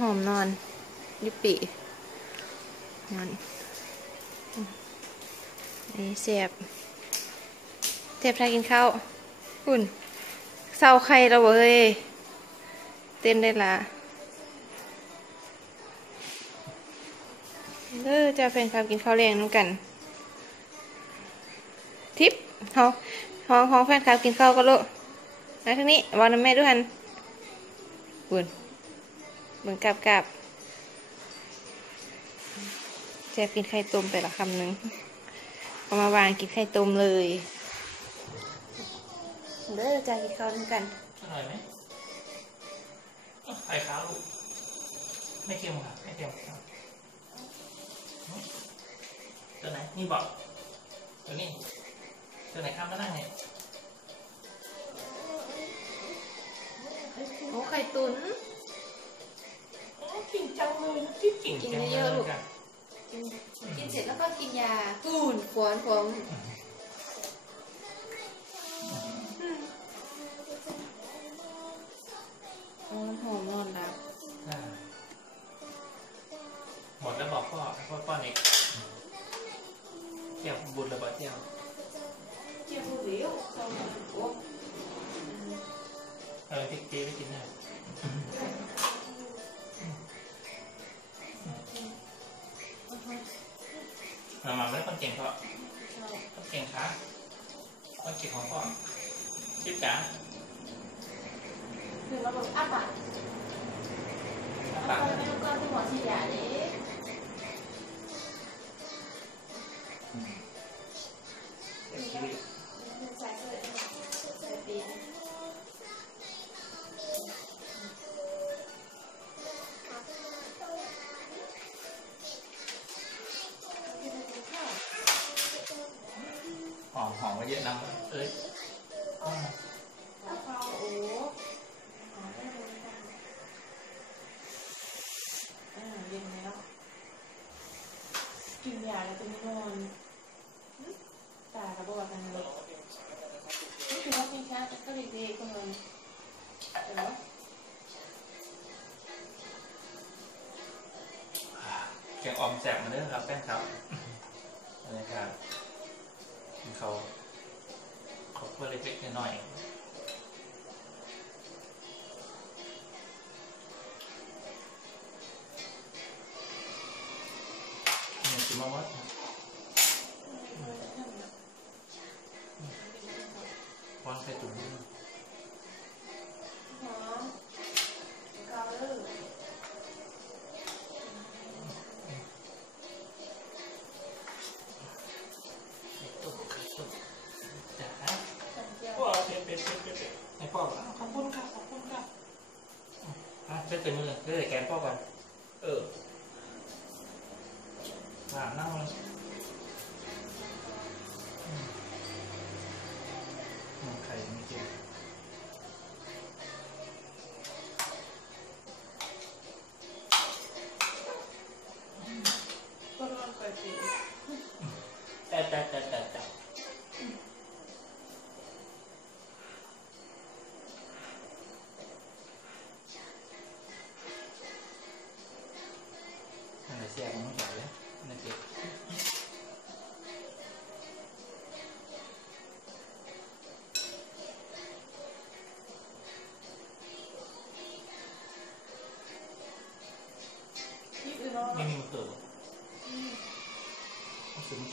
หอมนอนยุปีมันนี่เสียบเสียบใครกินข้าวอุ่นเศร้าใครเราเว้ยเต้นได้ละเออจะแฟนคลับกินข้าวแรงน้ำกัน ทิปห้องห้องห้องแฟนคลับกินข้าวก็ลูกมาทางนี้วอนน้ำแม่ด้วยหันบุญ เหมือนกับกับแจบกินไข่ต้มไปละคำหนึ่งเอามาวางกินไข่ต้มเลยเด้อจะกินข้าวด้วยกันอร่อยไหมอะไข่ขาวลูกไม่เค็มค่ะไม่เค็มครับตัวไหนนี่บอกตัวนี้ตัวไหนข้ามมานั่งเนี่ยโอ้ไข่ตุ๋น โอ้กินจังเลยนะที่กินกินจังเยอะๆเลลูยก ค่ะกินกินเสร็จแล้วก็กินยาตูนขวนขวงโอ้หอมนอนแล้วอ่าหมดแล้วบอกพ่อให้พ่อป้อนอีกเที่ยวบุญระเบิดเที่ยว เจียวหลิวสองโอ้เออที่เจ๊ไปกินได้ มามาไม่ได้คนเก่งพ่อคนเก่งขาคนเก่งของพ่อชิบจ๋าคือเราบอกอ้าปากอ้าอ้าปากปากไม่ต้องก้อนที่หมอฉีดยาเด้ใหอมหอมมาเยอะน้ำเอ้ยอ่าแล้วก็โอ้หอมได้เลยค่ะอ่าเย็นแล้วกินยาแล้วจะไม่นอนหึตากระบอกกันเลยนี่คือว่าพี่ชาก็ดีๆคนเลยเดี๋ยวแกงออมแสบมาเด้อครับแป้งครับบรรยากาศกินเขาเขา เพื่อเล็กๆน้อยๆ อืมไข่ไม่เกี่ยวก็นอนไปสิ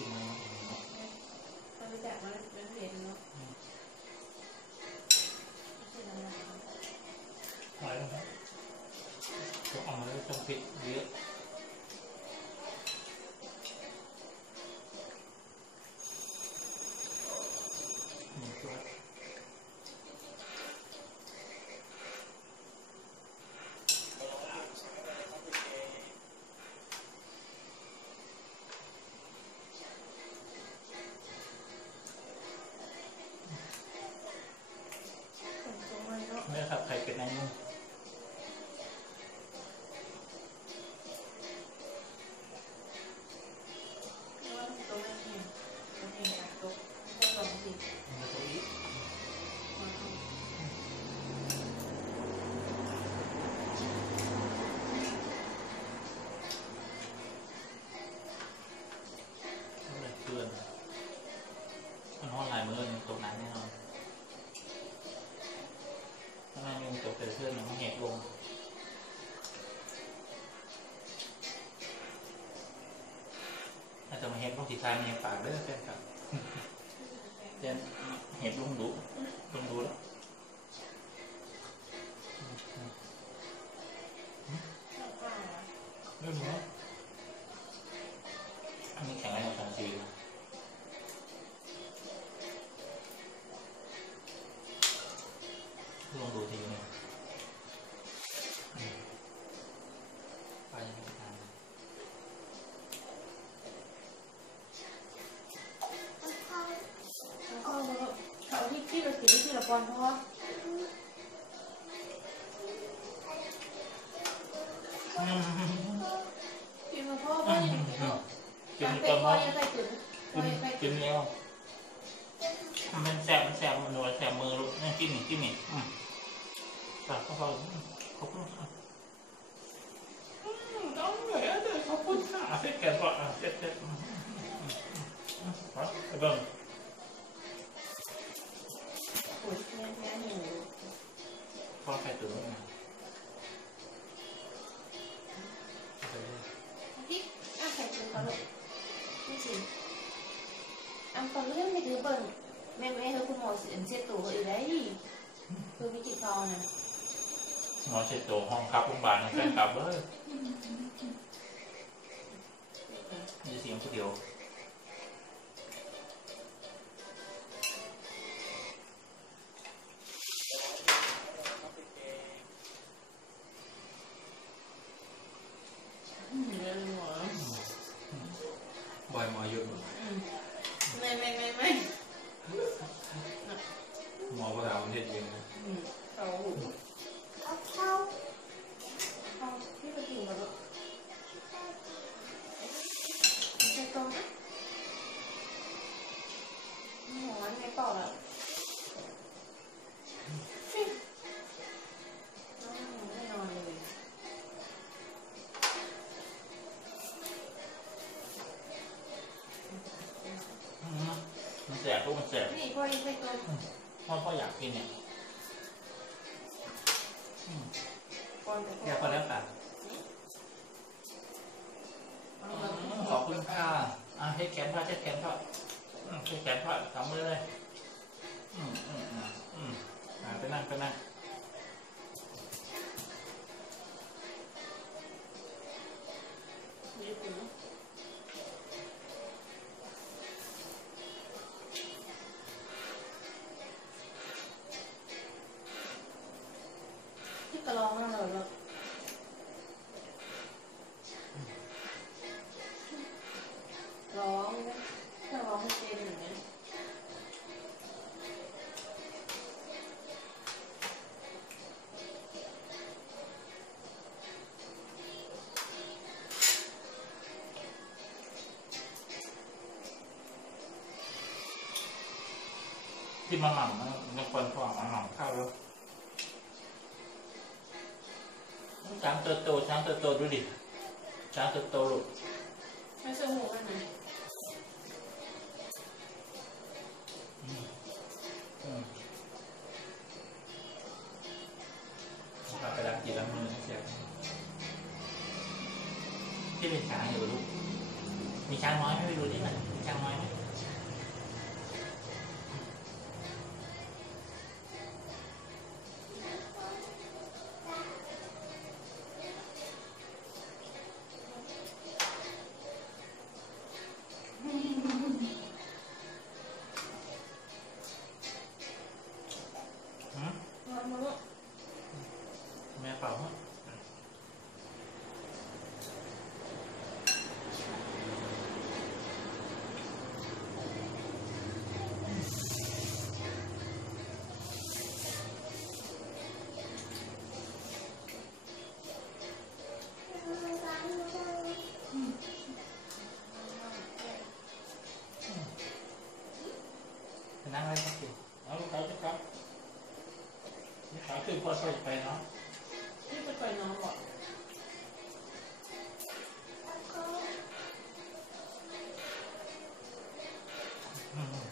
ต้องซื้อมากินมามันไปแจกมาเป็นเนาะหอยลงครับต้องเอามาแล้วต้องปิดเยอะ จะมาเห็ดลงสีทายมันยังปากเด้อแฟนครับเดี๋ยวเห็ดลงดูลงดูแล้วเรื่องนี้อันนี้แข็งแรง ที่ที่เราติดที่เราปอนเพราะว่ากินมาพ่อพ่อยังกินกินเป็ตันวพ่อมันยังใส่ตุ๋นพ่อกินกินเลี้ยมันแสบมันแสบมันหนวแสบมือลูกนี่กินนี่กินนี่อืมตัดเขาไปขอบคุณค่ะต้องเลยเดี๋ยวขอบคุณค่ะเสร็จแกนก่อนเสร็จเสร็จไปเบิ่ง พอใครตื่นมาพี่อะใส่ตุ๋นก่อนลูกนี่สิอันตอนเรื่องไม่ถือเบิ่งแม่แม่เธ แสบพวกมันแสบนี่พ่อยังใส่ตรงพ่อพ่ออยากกินเนี่ยก่อนแต่แกพอแล้วค่ะขอบคุณค่ะอะให้แขนพ่อให้แขนพ่อให้แขนพ่อทำมือเลยอืมอืมอืมอืมอ่าไปนั่งไปนั่ง มันหม่ำนะมันควรพอมันหม่ำข้าวแล้วช้างตัวโตช้างตัวโตดูดิช้างตัวโตลูกไม่สมูกอันไหนอืมพาไปล้างจีล้างมือนะเสียที่เป็นช้างอยู่ลูกมีช้างน้อยไหมไปดูดิมันมีช้างน้อยไหม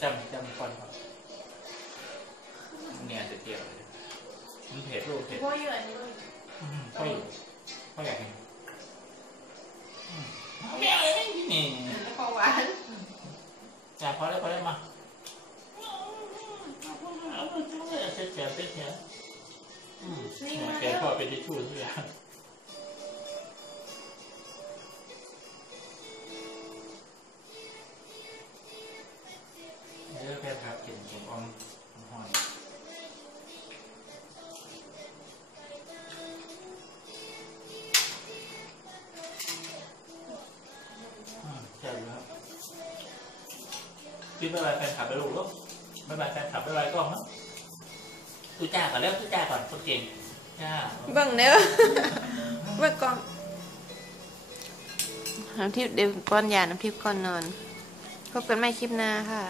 จำจำก่อนครับเนี่ยจะเที่ยวเลยมันเผ็ดลูกเผ็ดพ่ออยู่อันนี้ด้วยอืมพ่ออยู่พ่ออยากกินอืมแม่เอ้ยนี่แล้วก็หวานจ่าพอแล้วพอแล้วมาเอาไปช่วยเสียเสียเสียเสียอืมเนี่ยแกพ่อเป็นทิชชู่ทุกอย่าง พี่บ๊ายบายแฟนคลับไปลูกลูกบ๊ายบายแฟนคลับบ๊ายบายกล้องนะตูจ้าก่อนเร็วตูจ้าก่อนคนเก่งจ้าเบิ่งเด้อเบิ่งกล้องน้ำทิพย์เดี๋ยวป้อนยาน้ำทิพย์ก่อนนอนพบกันใหม่คลิปหน้าค่ะ